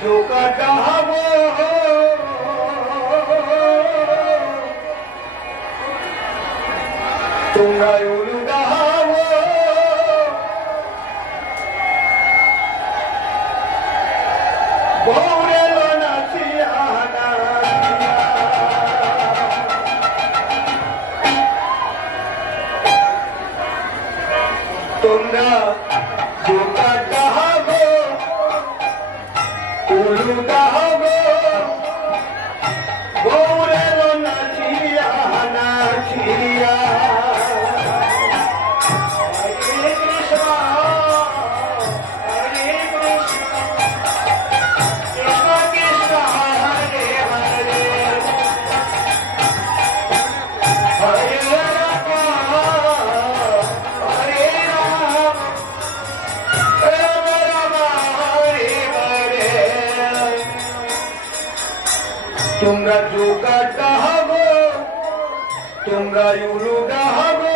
কাটাবো তোমরা উলুগাবো গৌরে নাচিয়া তোমরা কাটাবো উলুগাবো গৌরে নাচিয়া নাচিয়া তোমরা জোগাড়টা হবো তোমরা উলুগা হবো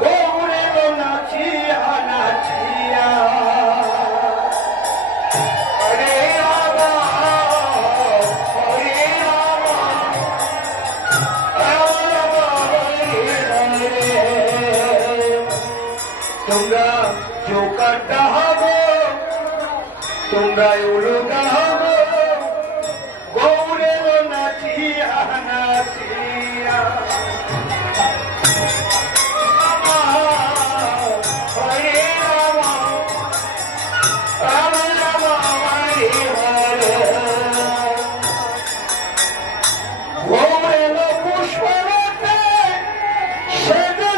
গৌরে নাচিয়া নাচিয়া হরে রাম হরে রাম রাম রাম হরে হরে তোমরা জোগাড়টা হবো তোমরা উলুগা হবো গৌরে নাচিয়া নাচিয়া হরে রাম রাম রাম হরে হরে গৌরে পুষ্পরতে সেজে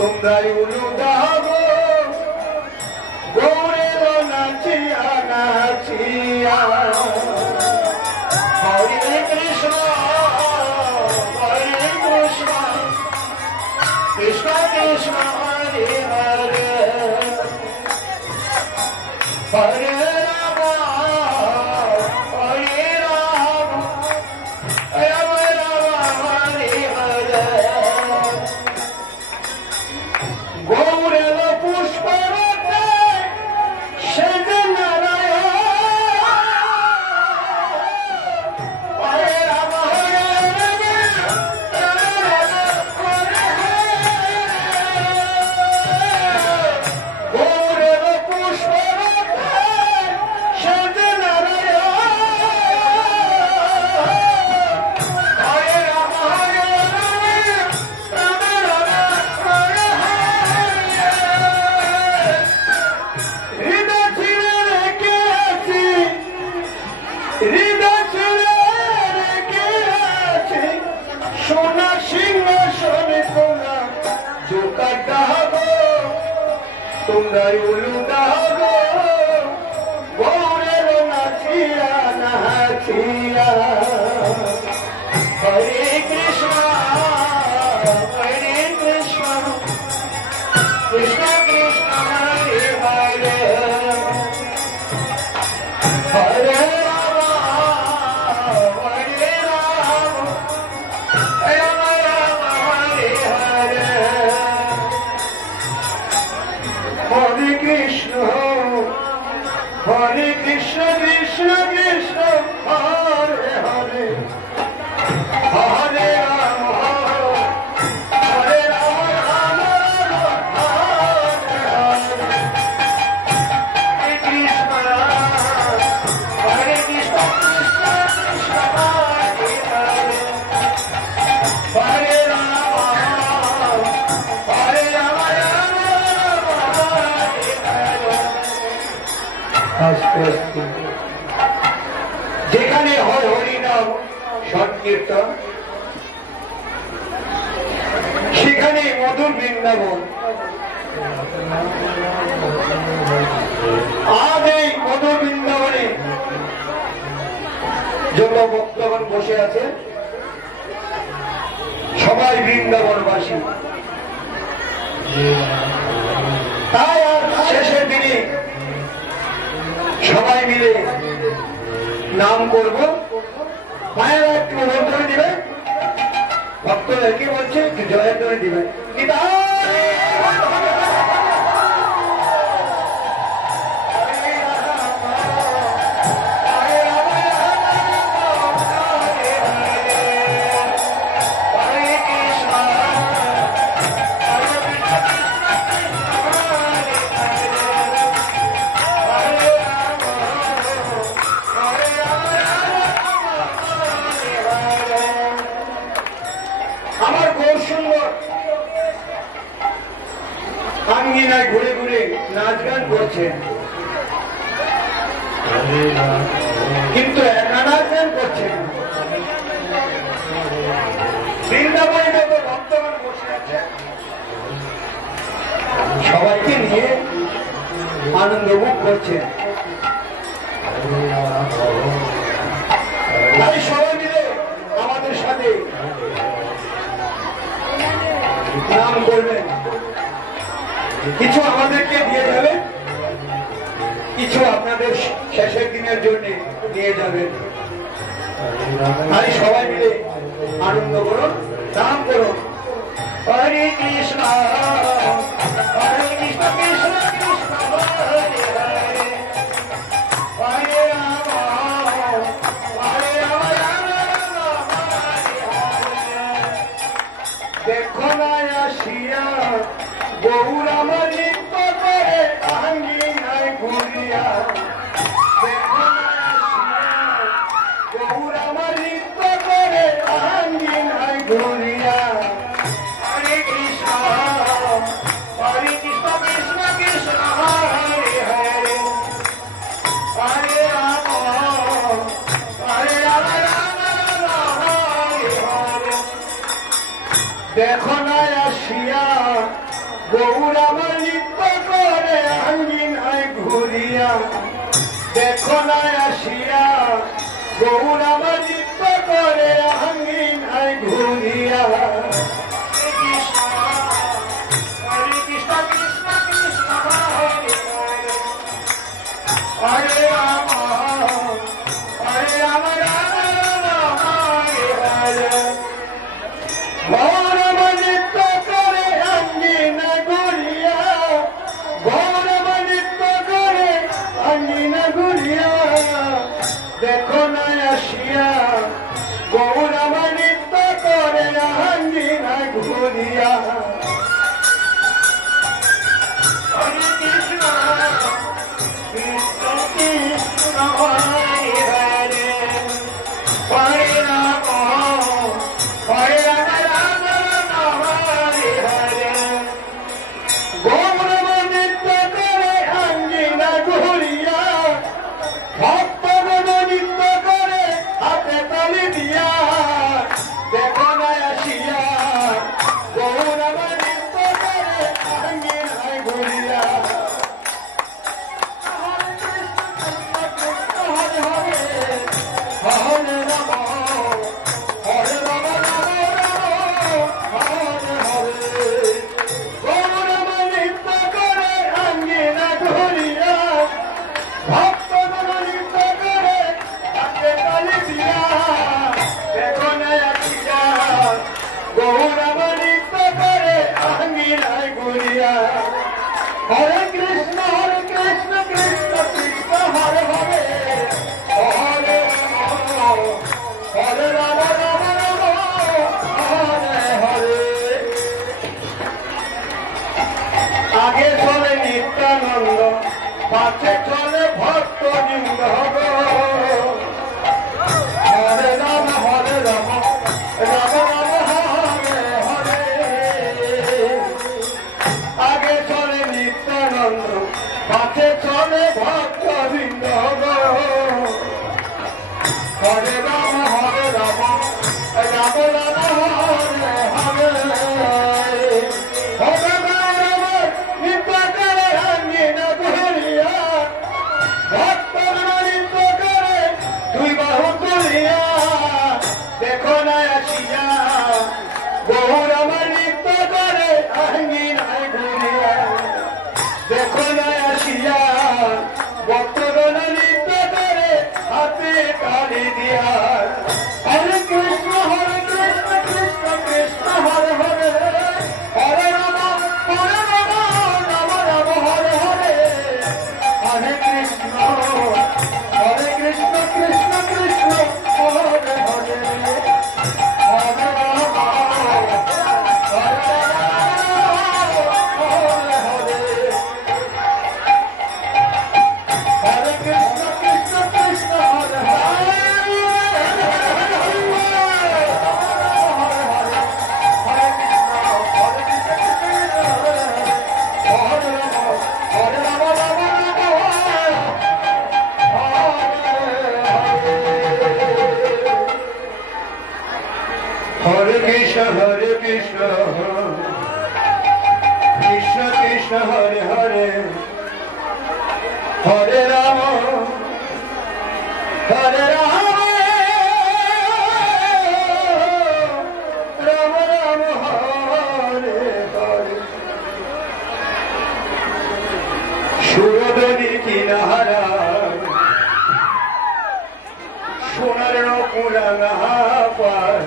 তোমরা উলুগা হবো গৌরে নাচিয়া নাচিয়া হরে কৃষ্ণ কৃষ্ণ কৃষ্ণ হরে হরে হরে রাম হরে রাম রাম রাম হরে হরে গৌরে পুষ্পরতে সেজে নারায়ণ হরে রাম হরে গৌরে পুষ্পরতে সেজে সোনা সিংহাসনে তোমরা জোকাটা হবো তোমরা উলুগা হবো গৌরের নাচিয়া নাচিয়া হরে কৃষ্ণ কৃষ্ণ কৃষ্ণ হরে হরে হরে Hare Krishna যেখানে হয় হরিনাম সংকীর্তন, সেখানে মধুর বৃন্দাবন। আজ এই মধুর বৃন্দাবনে যত ভক্তগণ বসে আছে সবাই বৃন্দাবনবাসী। তাই আর শেষের দিনে সবাই মিলে নাম করব। মায়েরা একটু মন্ত্রণে দিবে, ভক্তদেরকে বলছে একটু জয়ধ্বনি দিবে। আঙ্গিনায় ঘুরে ঘুরে নাচ গান করছেন, কিন্তু একা নাচ গান করছেন। বৃন্দাবনে যত ভক্তগণ বসে আছে সবাইকে নিয়ে আনন্দ উপভোগ করছেন। তাই সবাই মিলে আমাদের সাথে নাম করবেন। কিছু আমাদেরকে দিয়ে যাবেন, কিছু আপনাদের শেষের দিনের জন্য নিয়ে যাবেন। তাই সবাই মিলে আনন্দ করুন, নাম করুন। হরে কৃষ্ণ হরে কৃষ্ণ কৃষ্ণ কৃষ্ণ হরে হরে, হরে রাম হরে রাম রাম রাম হরে হরে। দেখো না আসিয়া গৌর আমার নৃত্য করে আঙ্গিনায় ঘুরিয়া, দেখো না আসিয়া গৌর আমার নৃত্য করে আঙ্গিনায় ঘুরিয়া। হরে কৃষ্ণ কৃষ্ণ কৃষ্ণ হরে হরে, হরে রাম রাম রাম হরে হরে। দেখো না আসিয়া গৌর আমার নৃত্য করে আঙ্গিনায় ঘুরিয়া, দেখো না আসিয়া গৌর আমার নৃত্য করে আঙ্গিনায় ঘুরিয়া। হরে কৃষ্ণ কৃষ্ণ কৃষ্ণ হরে হরে, হরে রাম রাম রাম হরে হরে। গৌর আমার নৃত্য করে আঙ্গিনায় ঘুরিয়া, গৌর আমার নৃত্য করে আঙ্গিনায় ঘুরিয়া, দেখো না আসিয়া গৌর আমার নৃত্য করে আঙ্গিনায় ঘুরিয়া। হরে কৃষ্ণ কৃষ্ণ কৃষ্ণ হরে হরে, হরে রাম হরে রাম রাম হরে হরে। গৌর আমার নৃত্য করে আঙ্গিনায় ঘুরিয়া, ভক্তগণ নৃত্য Hare Rama, Rama Rama, Hare Hare. Hare Rama, Nitya Kare Angina Bhariya, Bhaktana Nitya Kare Dui Bahu Tuliya, Dekho na Ashiya, Bahu Rama Nitya Kare Angina Bhariya, Dekho na Ashiya, Bhaktana Nitya Kare Hate Kali Diya. Hare Krishna, Krishna Krishna, Hare Hare, Hare Rama, Rama Rama, Hare Hare, Hare Krishna, Krishna Krishna, Hare Hare, Hare Rama, Hare Krishna, Krishna Krishna, Hare Hare. Hare Krishna, Krishna Krishna, Hare Hare, Hare Rama, Rama Rama, Hare Hare. সুরধনী কিনারা সোনার নকুরাঙা পায়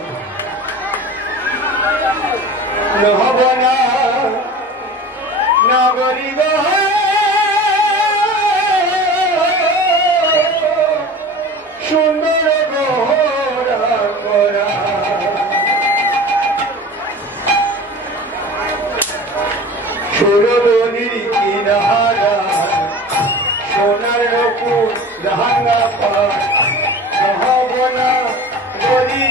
নহবনা নগরী সুন্দর গোরা গোরা সুরধনীর কিনারা সোনার নকুর রাঙা পায় নহবনা গরি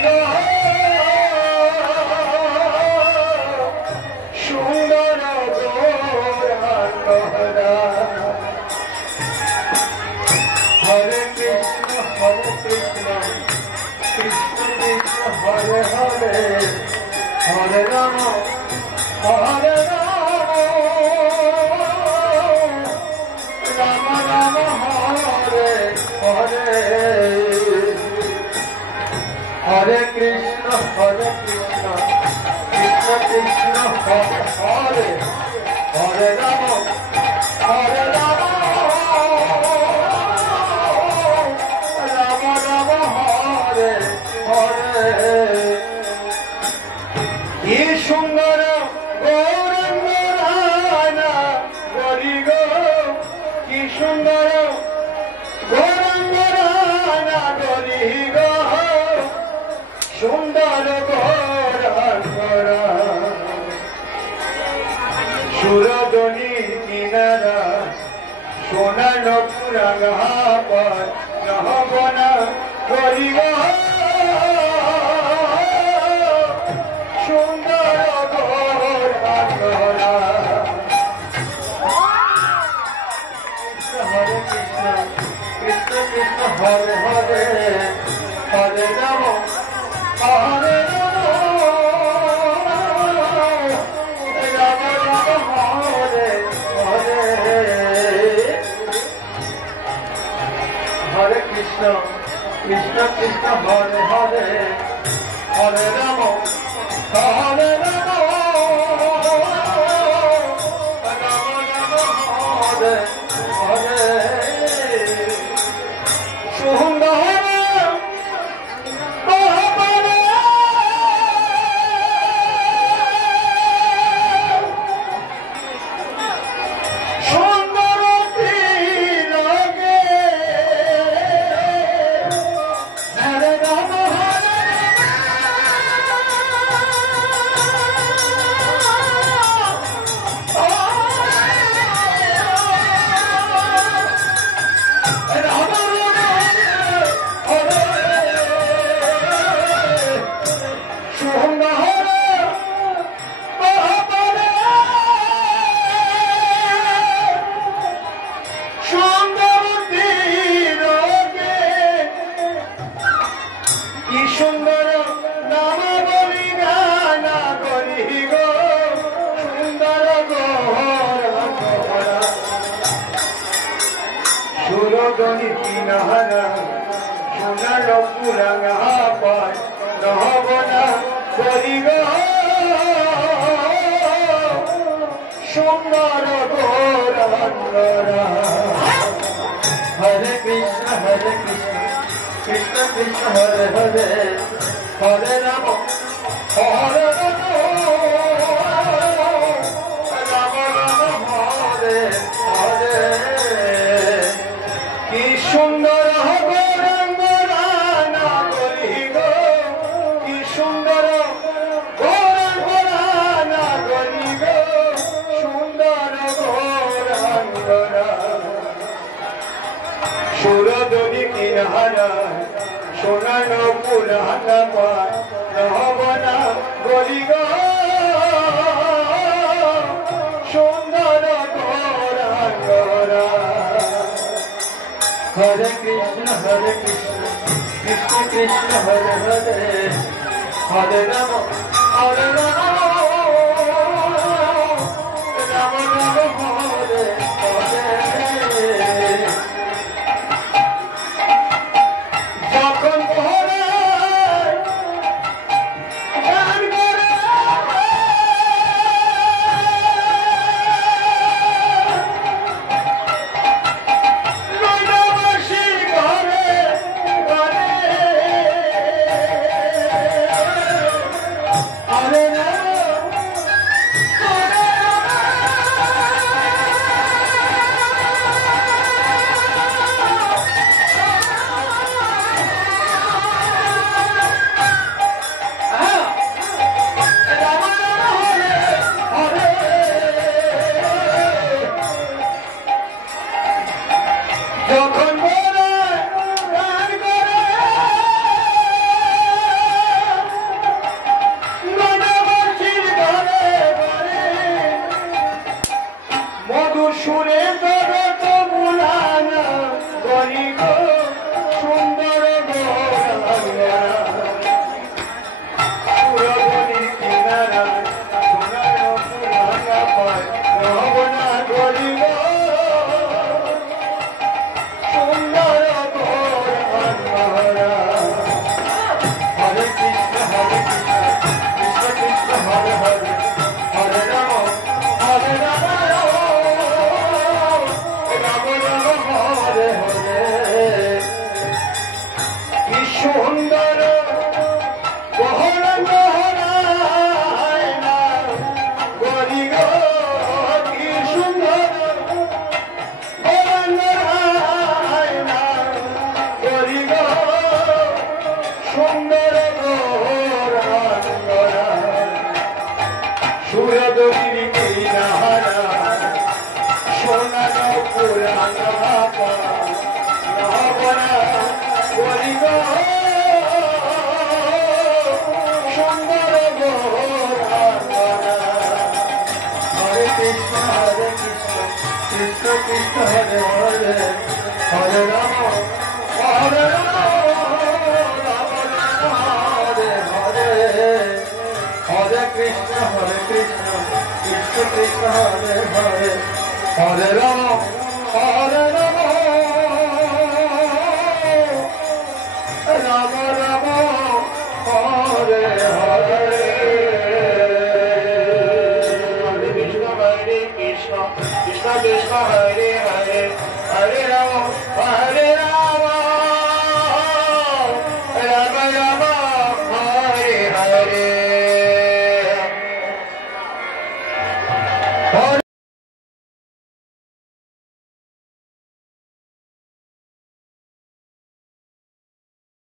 সুন্দর গোরা গোরা। হরে কৃষ্ণ কৃষ্ণ কৃষ্ণ, হরে হরে, হরে রাম, হরে রাম, রাম রাম, হরে হরে, হরে কৃষ্ণ কৃষ্ণ কৃষ্ণ কৃষ্ণ, হরে হরে, হরে রাম, হরে রাম, রাম রাম, হরে হরে। কি সুন্দর গৌরাঙ্গ রানা গরি গো, কি সুন্দর গৌরাঙ্গ রানা গরি গো, সুন্দর গৌরাঙ্গ। সুরধনী কিনারা সোনার নকুরাঙা পায় নহবনা গরি গো, সুন্দর গৌরাঙ্গ। হরে কৃষ্ণ কৃষ্ণ কৃষ্ণ, হরে হরে, হরে রাম, হরে রাম, রাম রাম, হরে হরে। হরে কৃষ্ণ কৃষ্ণ কৃষ্ণ, হরে হরে, হরে রাম, হরে রাম, রাম রাম, হরে হরে। সুন্দর কি সুন্দর নাম বলি গানা করি গো সুন্দর গোরা সুরগণি কিনারা সোনার পুরাঙা পায় নহবনা করি গো সুন্দর গোরা হরে কৃষ্ণ কৃষ্ণ কৃষ্ণ হরে হরে হরে রাম হরে রাম রাম রাম হরে হরে কি সুন্দর গৌরাঙ্গ রানা করি গো কি সুন্দর গৌরাঙ্গ রানা করি গো সুন্দর গৌরাঙ্গ সুরদনি কিনারা সোনানো পুরানা পায় নহবনা গলি গো সুন্দর গোরা হরে কৃষ্ণ কৃষ্ণ কৃষ্ণ হরে হরে হরে রাম হরে রাম রাম রাম হরে হরে যখন ভোরে গান করে নৈনবাসী ঘরে ঘরে হরে রাম হরে যখন ভোরে গান করে নৈনবাসীর ঘরে ঘরে মধুর সুরে জগত বুলানা করি গো সুন্দর গোরা সুরগণি কিনারা সোনার পুরানা পায় নহবনা করি গো সুন্দর গোরা হরে কৃষ্ণ কৃষ্ণ কৃষ্ণ হরে হরে হরে রাম রাম রাম হরে হরে কি সুন্দর গহনা গহনা গরি গো কি সুন্দর গহনা গরি গো সুন্দর গোরা সুরদনি কিনারা সোনানো পুরানা পায় নহবনা করি গো সুন্দর গোরা হরে কৃষ্ণ কৃষ্ণ কৃষ্ণ হরে হরে হরে রাম হরে রাম রাম রাম হরে হরে হরে কৃষ্ণ কৃষ্ণ কৃষ্ণ হরে হরে হরে রাম হরে রাম রাম রাম হরে হরে হরে কৃষ্ণ কৃষ্ণ কৃষ্ণ হরে হরে হরে রাম হরে রাম রাম রাম হরে হরে